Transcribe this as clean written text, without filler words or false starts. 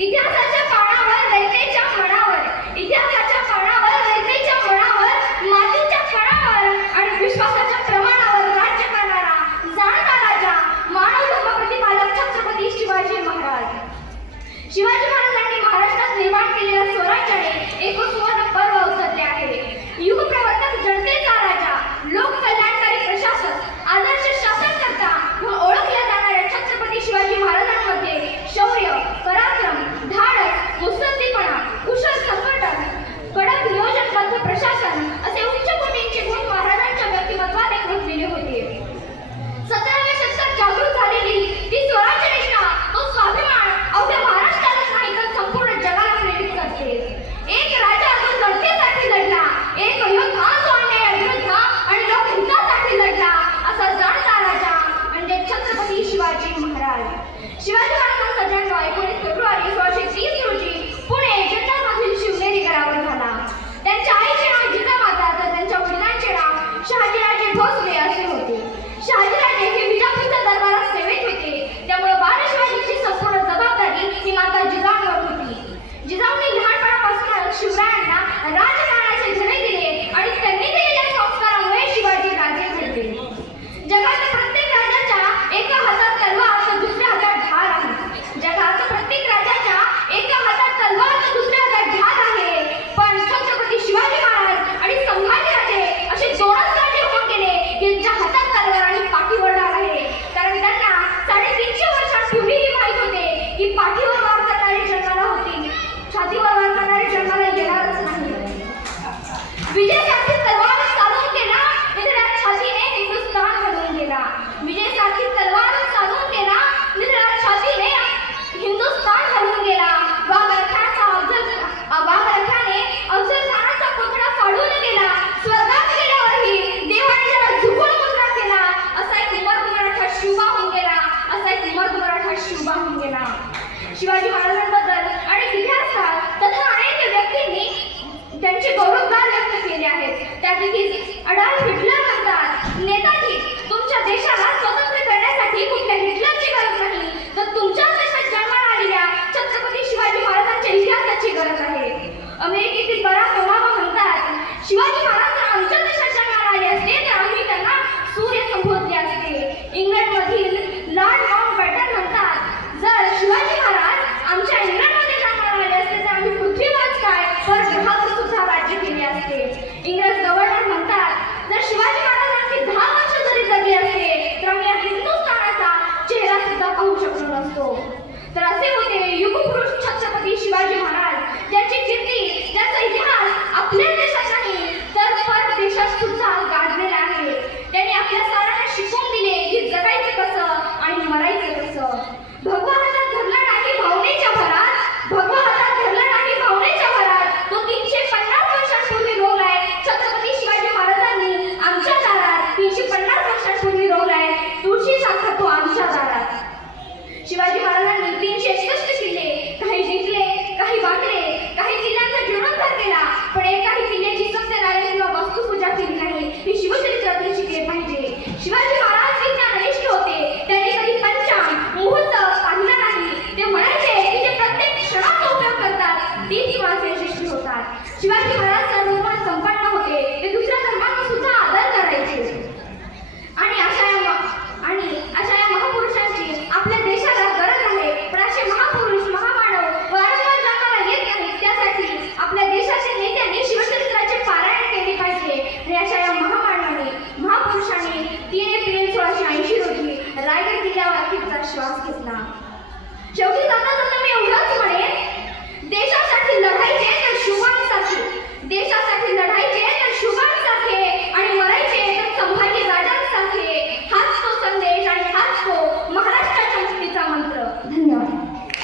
इतिहासाच्या पानावर रयतेच्या मनावर, इतिहासाच्या पानावर रयतेच्या मनावर, मातीच्या कणावर आणि विश्वासाच्या प्रमाणावर राज्य करणारा जाणता राजा, मानव धर्म प्रतिपादक छत्रपती शिवाजी महाराज. शिवाजी महाराजांनी महाराष्ट्रात निर्माण केलेल्या स्वराज्याने एक सुवर्ण पर्व अवतरले आहे. युगप्रवर्तक जनतेचा राजा, लोककल्याणकारी प्रशासक, आदर्श शासनकर्ता म्हणून ओळखल्या जाणाऱ्या छत्रपती शिवाजी महाराजांमध्ये शौर्य, पराक्रम, धाडस, मुत्सद्दीपणा, कुशल संघटन, कडक नियोजनबद्ध प्रशासन असे उच्च कोटीचे गुण महाराजांच्या व्यक्तिमत्वात एकवटलेले होते. 17व्या शतकात जागृत झालेली ती स्वराज्यनिष्ठा, तो स्वाभिमान अवघ्या महाराष्ट्रालाच नाही तर संपूर्ण जगाला प्रेरित करते. एक राजा जो जनतेसाठी लढला, एक योद्धा जो अन्यायाविरुद्ध आणि लोकहितासाठी लढला, असा जाणता राजा म्हणजे छत्रपती शिवाजी महाराज. शिवाजी महाराजांचा जन्म 19 फेब्रुवारी 1630 रोजी पुणे जुन्नरमधील शिवनेरी गडावर झाला. त्यांच्या आईचे नाव जिजामाता तर त्यांच्या वडिलांचे नाव शहाजीराजे भोसले असे होते. शहाजीराजे हे विजापूरच्या दरबारात सेवेत होते, त्यामुळे बाळ शिवाजीची संपूर्ण जबाबदारी ही माता जिजाऊंवर होती. जिजाऊंनी लहानपणापासूनच शिवरायांना राजकारणाचे धडे दिले आणि त्यांनी दिलेल्या संस्कारामुळे शिवाजी राजे घडले. जगात प्रत्येक राजाच्या एका हातात तलवार तर दुसऱ्या हातात ढाल आहे. जगात प्रत्येक राजाच्या एका हातात तलवार तर दुसऱ्या हातात ढाल आहे, पण छत्रपती शिवाजी महाराज आणि संभाजी राजे असे दोनच राजे होऊन गेले ज्यांच्या हातात तलवार आणि पाठीवर ढाल आहे. कारण त्यांना 350 वर्षांपूर्वीही माहित होते की पाठीवर वार करणारी जन्माला होती, छातीवर वार करणारी जन्माला येणारच नाही. विजयासाठी तलवार चालवून गेला, निधड्या छातीने हिंदुस्थान घडवून गेला. विजयासाठी तलवार चालवून गेला, निधड्या छातीने हिंदुस्थान घडवून गेला. वाघरखाने अफजल खानाचा पुतळा फाडून गेला. स्वर्गात गेल्यावरही देवाने त्याला झुकून मुजरा केला. असा एक मर्द मराठा शिवबा होऊन गेला, असा एक मर्द मराठा शिवबा होऊन गेला. शिवाजी महाराजांबद्दल अनेक इतिहासकार तथा अनेक व्यक्तींनी त्यांचे गौरवगान व्यक्त केले आहेत. त्यापैकी अडॉल्फ हिटलर म्हणतात, नेताजी, तुमच्या देशाला स्वतंत्र करण्यासाठी कुठल्या हिटलरची गरज नाही, तर तुमच्याच देशात जन्माला आलेल्या छत्रपती शिवाजी महाराजांच्या इतिहासाची गरज आहे. अमेरिकेतील बराक ओबामा म्हणतात, शिवाजी महाराज जर आमच्या देशात जन्माला आले असते तर आम्ही त्यांना सूर्य संबोधले असते. इंग्लंडमधील लॉर्ड माउंटबॅटन म्हणतात, जर शिवाजी महाराज आमच्या इंग्लंडमध्ये जन्माला आले असते तर आम्ही पृथ्वीवरच काय तर ग्रहावर सुद्धा राज्य केले असते. इंग्रज गव्हर्नर म्हणतात, जर शिवाजी महाराजांनी 10 वर्ष जरी जगले असते तर आम्ही या हिंदुस्थानाचा चेहरा सुद्धा पाहू शकलो नसतो. तर असे होते युगपुरुष छत्रपती शिवाजी महाराज, ज्याची कीर्ती, ज्याचा इतिहास आपल्या देशात नाही तर परदेशात सुद्धा गाजलेला आहे. त्यांनी आपल्या साऱ्यांना शिकवून दिले की जगायचं कसं आणि मरायचं कसं. भगवा हातात धरला नाही भावनेच्या भरात, भगवा हातात धरला नाही भावनेच्या भरात, तो 350 वर्षांपूर्वी रोवलाय छत्रपती शिवाजी महाराजांनी आमच्या दारात. 350 वर्षांपूर्वी रोवलाय तुळशी सारखा तो आमच्या दारात. शिवाजी महाराजांनी 361 किल्ले, काही जिंकले, काही वाटले, काही किल्ल्यांचा जीर्णोद्धार केला, पण एकाही किल्ल्याची सत्यनारायण किंवा वास्तुपूजा केली नाही. ही शिवचरित्रातून शिकले पाहिजे. शिवाजी महाराज विज्ञाननिष्ठ होते. त्यांनी कधी पंचांग, मुहूर्त पाहिला नाही. ते म्हणायचे की जे प्रत्येक क्षणाचा उपयोग करतात तीच माणसे यशस्वी होतात. शिवाजी महाराज सर्वगुण संपन्न होते. ते दुसऱ्या धर्मांना सुद्धा आदर करायचे. आणि अशा या महापुरुषांची आपल्या देशाला गरज आहे. पण असे महापुरुष, महामानव वारंवार जन्माला येत नाहीत. त्यासाठी आपल्या देशातील नेत्यांनी शिवचरित्राचे पारायण केले पाहिजे. आणि अशा या महामानवाने, महापुरुषांनी 3 एप्रिल 1680 रोजी रायगड किल्ल्यावर अखेरचा श्वास घेतला. शेवटी जाता जाता मी एवढंच म्हणेन, देशासाठी लढायचे तर शिवांसाठी, देशासाठी लढायचे